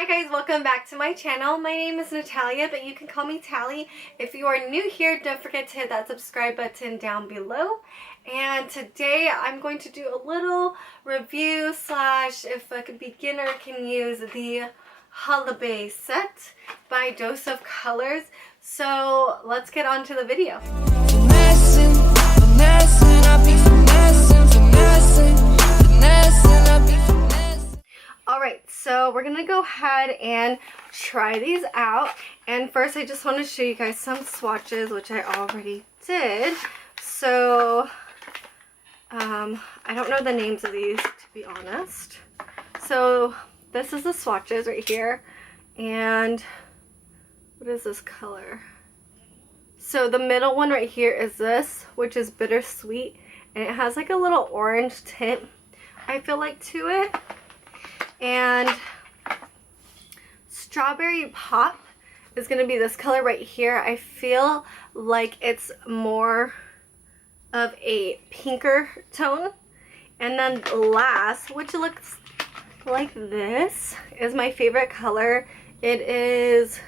Hi guys, welcome back to my channel. My name is Natalia, but you can call me Tally. If you are new here, don't forget to hit that subscribe button down below. And today I'm going to do a little review slash if a beginner can use the HOLIBAE set by Dose of Colors. So let's get on to the video. Alright, so we're gonna go ahead and try these out. And first I just want to show you guys some swatches, which I already did. So I don't know the names of these, to be honest. So this is the swatches right here. And what is this color? So the middle one right here is this, which is bittersweet. And it has like a little orange tint, I feel like, to it. And strawberry pop is going to be this color right here. I feel like it's more of a pinker tone. And then last, which looks like this, is my favorite color. It is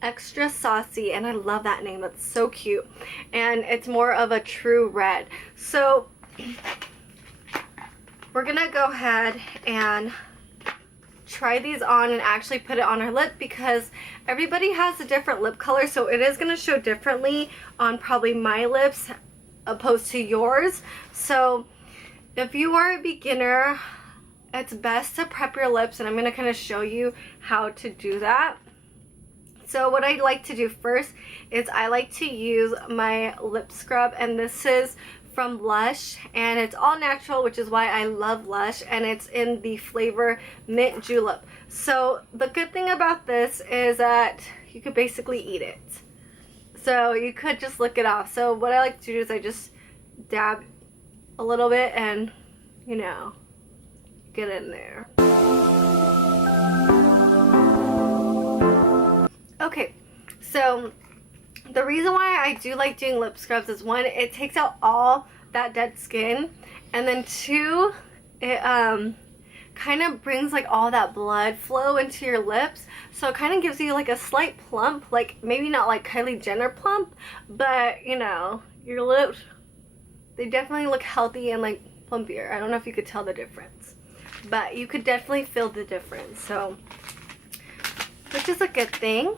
Extra Saucy, and I love that name. It's so cute. And it's more of a true red. So we're gonna go ahead and try these on and actually put it on our lip, because everybody has a different lip color, so it is gonna show differently on probably my lips opposed to yours. So if you are a beginner, it's best to prep your lips, and I'm gonna kind of show you how to do that. So what I like to do first is I like to use my lip scrub, and this is from Lush, and it's all natural, which is why I love Lush, and it's in the flavor Mint Julep. So the good thing about this is that you could basically eat it. So you could just lick it off. So what I like to do is I just dab a little bit and, you know, get in there. Okay, so the reason why I do like doing lip scrubs is, one, it takes out all that dead skin, and then two, it kind of brings like all that blood flow into your lips, so it kind of gives you like a slight plump, like maybe not like Kylie Jenner plump, but you know, your lips, they definitely look healthy and like plumpier. I don't know if you could tell the difference, but you could definitely feel the difference, so which is a good thing.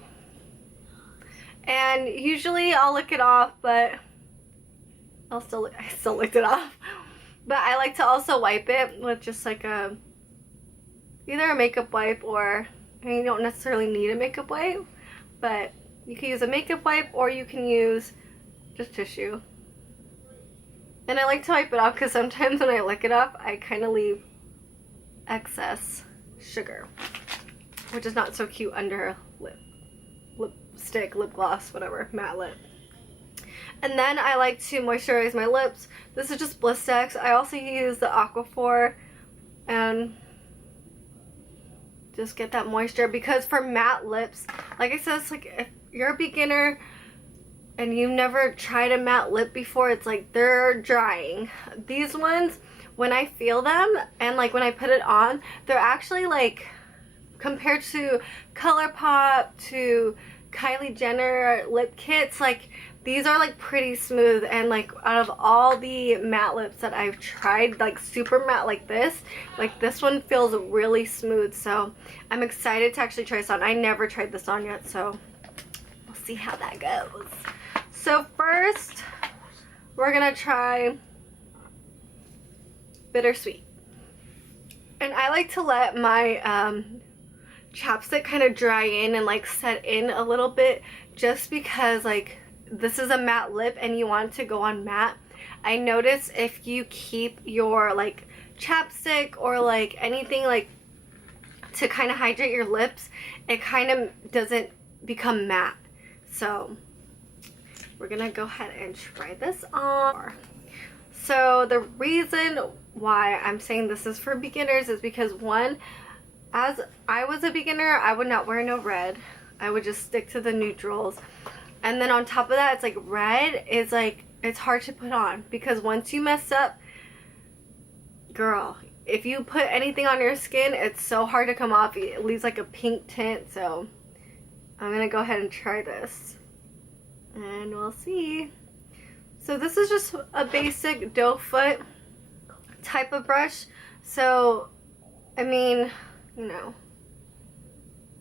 And usually I'll lick it off, but I still licked it off. But I like to also wipe it with just like either a makeup wipe, or, I mean, you don't necessarily need a makeup wipe, but you can use a makeup wipe or you can use just tissue. And I like to wipe it off because sometimes when I lick it off, I kind of leave excess sugar, which is not so cute under a lipstick, lip gloss, whatever, matte lip. And then I like to moisturize my lips. This is just Blistex. I also use the Aquaphor and just get that moisture, because for matte lips, like I said, it's like if you're a beginner and you've never tried a matte lip before, it's like they're drying. These ones, when I feel them and like when I put it on, they're actually like, compared to ColourPop, to Kylie Jenner lip kits, like these are like pretty smooth. And like out of all the matte lips that I've tried, like super matte like this one feels really smooth. So I'm excited to actually try this on. I never tried this on yet, so we'll see how that goes. So first we're gonna try Bittersweet, and I like to let my chapstick kind of dry in and like set in a little bit, just because like this is a matte lip and you want it to go on matte. I notice if you keep your like chapstick or like anything like to kind of hydrate your lips, it kind of doesn't become matte. So we're gonna go ahead and try this on. So the reason why I'm saying this is for beginners is because, one, as I was a beginner, I would not wear no red. I would just stick to the neutrals. And then on top of that, it's like red is like, it's hard to put on, because once you mess up, girl, if you put anything on your skin, it's so hard to come off. It leaves like a pink tint. So I'm gonna go ahead and try this and we'll see. So this is just a basic doe foot type of brush. So I mean, you know,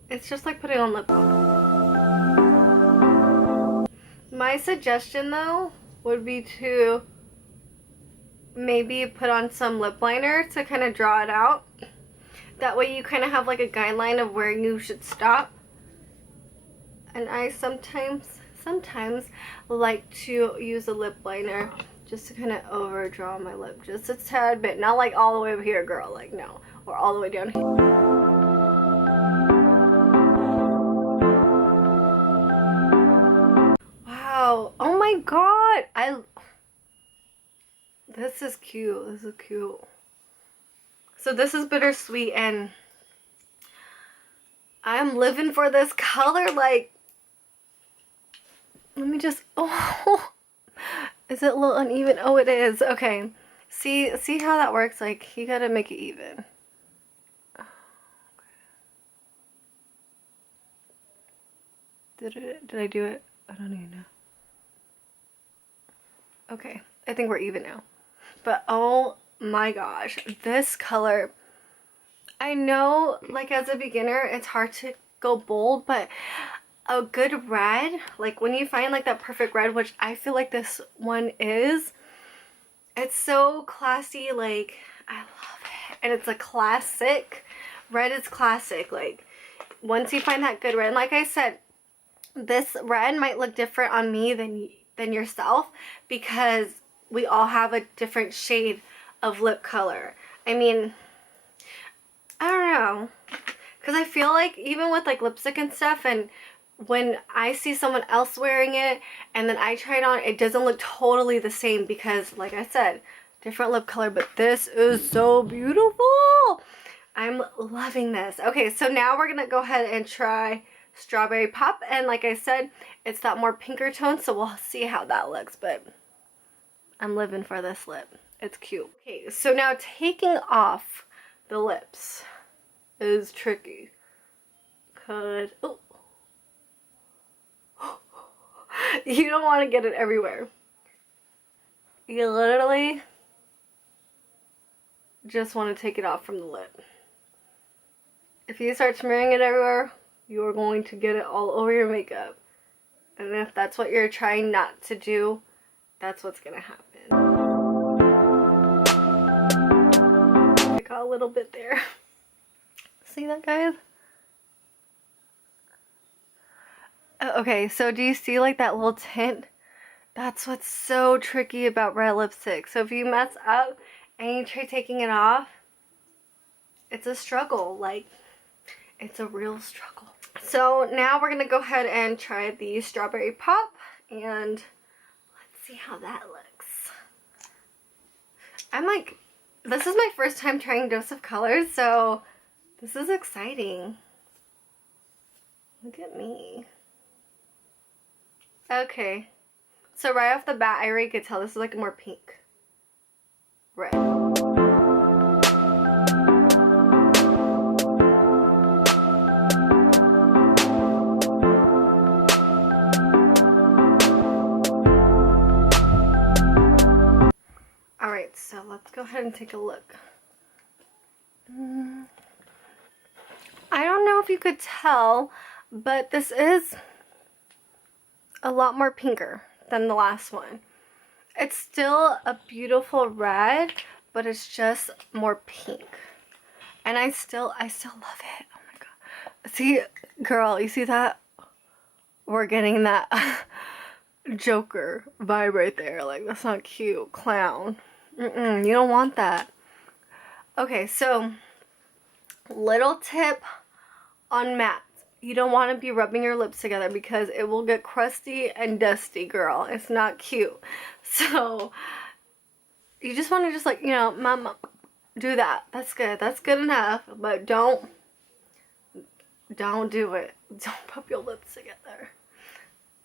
it's just like putting on lip balm. My suggestion though would be to maybe put on some lip liner to kind of draw it out. That way you kind of have like a guideline of where you should stop. And I sometimes like to use a lip liner just to kind of overdraw my lip just a tad bit. Not like all the way over here, girl, like no. Or all the way down here. Wow, oh my god, this is cute. This is cute. So this is Bittersweet, and I'm living for this color. Like, let me just, oh, is it a little uneven? Oh, it is. Okay, see how that works? Like, you gotta make it even. Did I do it? I don't even know. Okay, I think we're even now. But oh my gosh, this color, I know like as a beginner it's hard to go bold, but a good red, like when you find like that perfect red, which I feel like this one is, it's so classy. Like, I love it. And it's a classic. Red is classic. Like, once you find that good red, and like I said, this red might look different on me than yourself, because we all have a different shade of lip color. I mean, I don't know, because I feel like even with like lipstick and stuff, and when I see someone else wearing it and then I try it on, it doesn't look totally the same, because like I said, different lip color. But this is so beautiful. I'm loving this. Okay, so now we're gonna go ahead and try Strawberry Pop, and like I said, it's that more pinker tone, so we'll see how that looks. But I'm living for this lip. It's cute. Okay, so now taking off the lips is tricky, cause oh, you don't want to get it everywhere. You literally just want to take it off from the lip. If you start smearing it everywhere, you are going to get it all over your makeup. And if that's what you're trying not to do, that's what's gonna happen. I got a little bit there. See that, guys? Okay, so do you see like that little tint? That's what's so tricky about red lipstick. So if you mess up and you try taking it off, it's a struggle. Like, it's a real struggle. So now we're gonna go ahead and try the Strawberry Pop, and let's see how that looks. I'm like, this is my first time trying Dose of Colors, so this is exciting. Look at me. Okay, so right off the bat, I already could tell this is like a more pink red. Alright, so let's go ahead and take a look. I don't know if you could tell, but this is a lot more pinker than the last one. It's still a beautiful red, but it's just more pink. And I still love it. Oh my god. See, girl, you see that? We're getting that Joker vibe right there. Like, that's not cute. Clown. You don't want that. Okay, so little tip on mattes. You don't want to be rubbing your lips together because it will get crusty and dusty, girl. It's not cute. So you just want to just like, you know, mama, do that. That's good. That's good enough. But don't do it. Don't rub your lips together.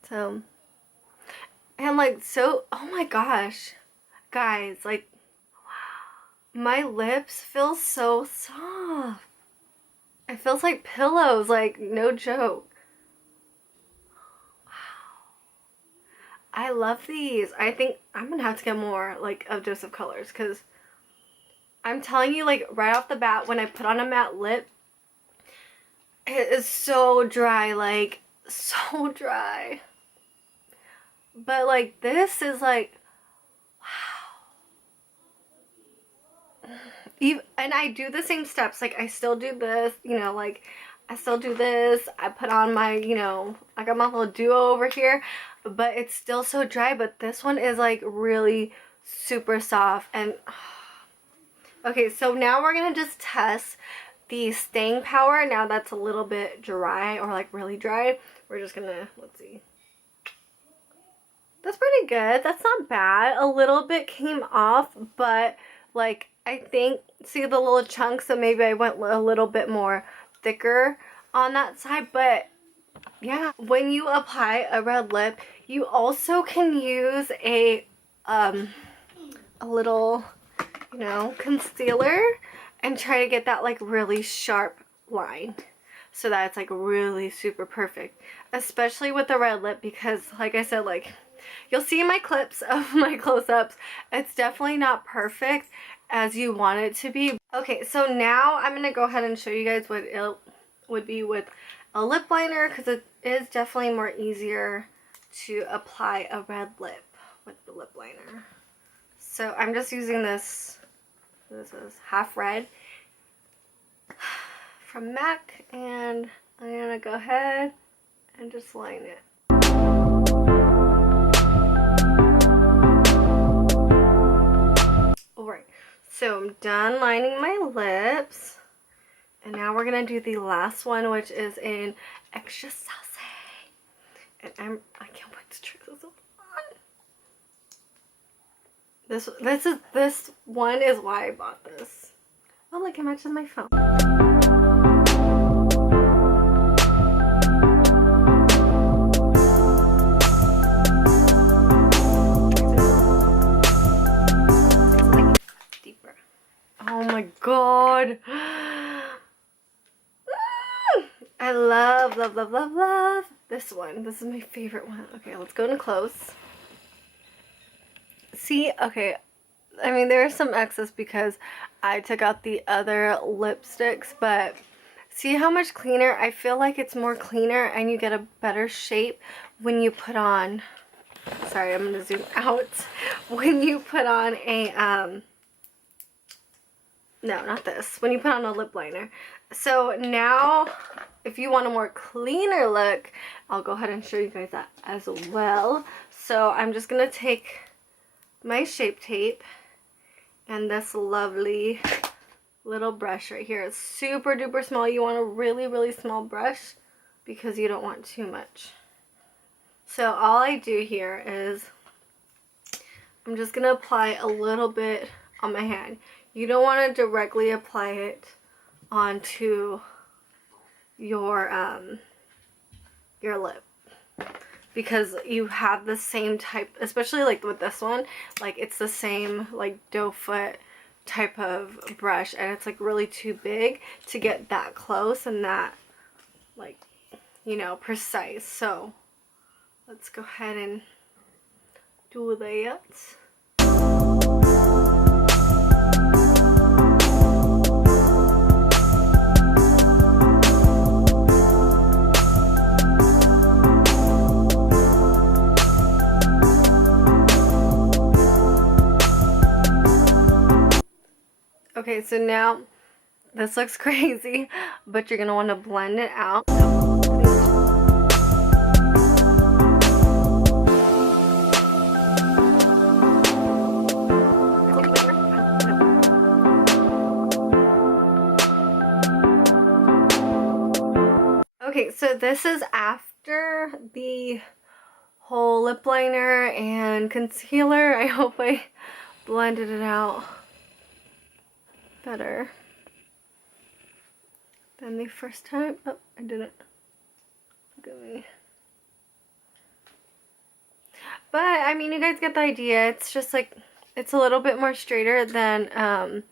So, and like, so, oh my gosh, guys, like, My lips feel so soft. It feels like pillows, like no joke. Wow. I love these. I think I'm gonna have to get more like of Dose of Colors, because I'm telling you, like right off the bat, when I put on a matte lip, it is so dry, like so dry. But like this is like, wow. Even, and I do the same steps. Like I still do this, you know, like I still do this. I put on my, you know, I got my little duo over here, but it's still so dry. But this one is like really super soft. And okay, so now we're gonna just test the staying power. Now that's a little bit dry, or like really dry. We're just gonna, let's see. That's pretty good. That's not bad. A little bit came off, but like I think, see the little chunks, so maybe I went a little bit more thicker on that side. But yeah, when you apply a red lip, you also can use a little, you know, concealer and try to get that like really sharp line, so that it's like really super perfect, especially with the red lip, because like I said, like you'll see in my clips of my close-ups, it's definitely not perfect as you want it to be. Okay, so now I'm gonna go ahead and show you guys what it would be with a lip liner, because it is definitely more easier to apply a red lip with the lip liner. So I'm just using this is Half Red from MAC, and I'm gonna go ahead and just line it. Alright, so I'm done lining my lips, and now we're gonna do the last one, which is in Extra Saucy, and I can't wait to try this on. This one is why I bought this. Oh, look, it matches my phone. Deeper. Oh my god. I love, love, love, love, love this one. This is my favorite one. Okay, let's go in close. See, okay, I mean, there is some excess because I took out the other lipsticks, but see how much cleaner? I feel like it's more cleaner and you get a better shape when you put on, sorry, I'm going to zoom out, when you put on a, no, not this, when you put on a lip liner. So now, if you want a more cleaner look, I'll go ahead and show you guys that as well. So I'm just going to take my Shape Tape and this lovely little brush right here. It's super duper small. You want a really, really small brush because you don't want too much. So all I do here is I'm just going to apply a little bit on my hand. You don't want to directly apply it onto your lip, because you have the same type, especially like with this one, like it's the same like doe foot type of brush, and it's like really too big to get that close and that, like, you know, precise. So let's go ahead and do that. Okay, so now this looks crazy, but you're going to want to blend it out. Okay, so this is after the whole lip liner and concealer. I hope I blended it out better than the first time. Oh, I didn't. Look at me. But I mean, you guys get the idea. It's just like, it's a little bit more straighter than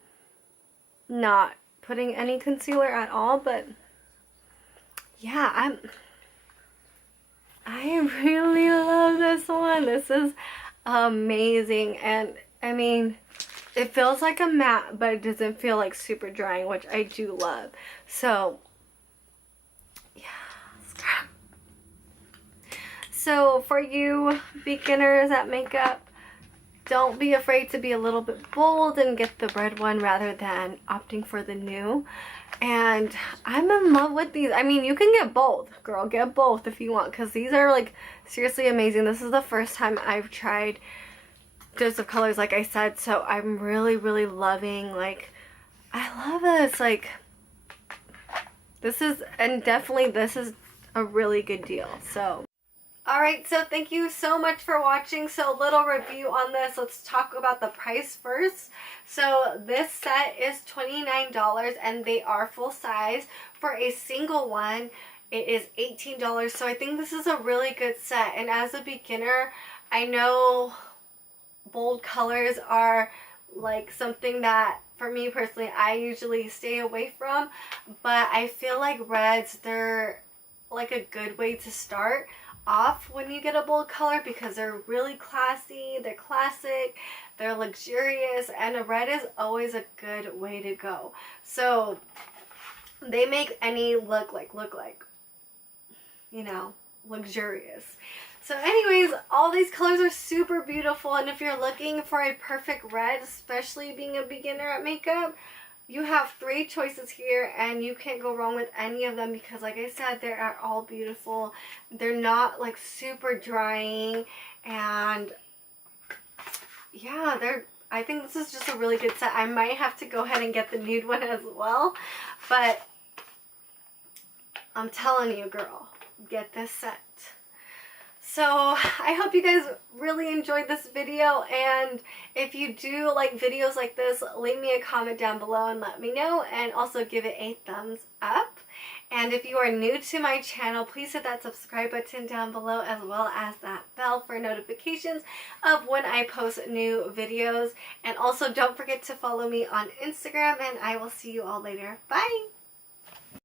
not putting any concealer at all, but yeah, I really love this one. This is amazing, and I mean, it feels like a matte, but it doesn't feel like super drying, which I do love. So yeah. So for you beginners at makeup, don't be afraid to be a little bit bold and get the red one rather than opting for the new. And I'm in love with these. I mean, you can get both, girl. Get both if you want, because these are like seriously amazing. This is the first time I've tried Dose of Colors, like I said, so I'm really, really loving, like, I love this. Like, this is, and definitely this is a really good deal. So alright, so thank you so much for watching. So little review on this. Let's talk about the price first. So this set is $29 and they are full size. For a single one, it is $18. So I think this is a really good set. And as a beginner, I know bold colors are like something that for me personally I usually stay away from. But I feel like reds, they're like a good way to start off when you get a bold color because they're really classy, they're classic, they're luxurious, and a red is always a good way to go. So they make any look like, you know, luxurious. So anyways, all these colors are super beautiful, and if you're looking for a perfect red, especially being a beginner at makeup, you have 3 choices here and you can't go wrong with any of them because like I said, they are all beautiful. They're not like super drying, and yeah, I think this is just a really good set. I might have to go ahead and get the nude one as well, but I'm telling you, girl, get this set. So I hope you guys really enjoyed this video, and if you do like videos like this, leave me a comment down below and let me know, and also give it a thumbs up. And if you are new to my channel, please hit that subscribe button down below as well as that bell for notifications of when I post new videos. And also don't forget to follow me on Instagram, and I will see you all later. Bye!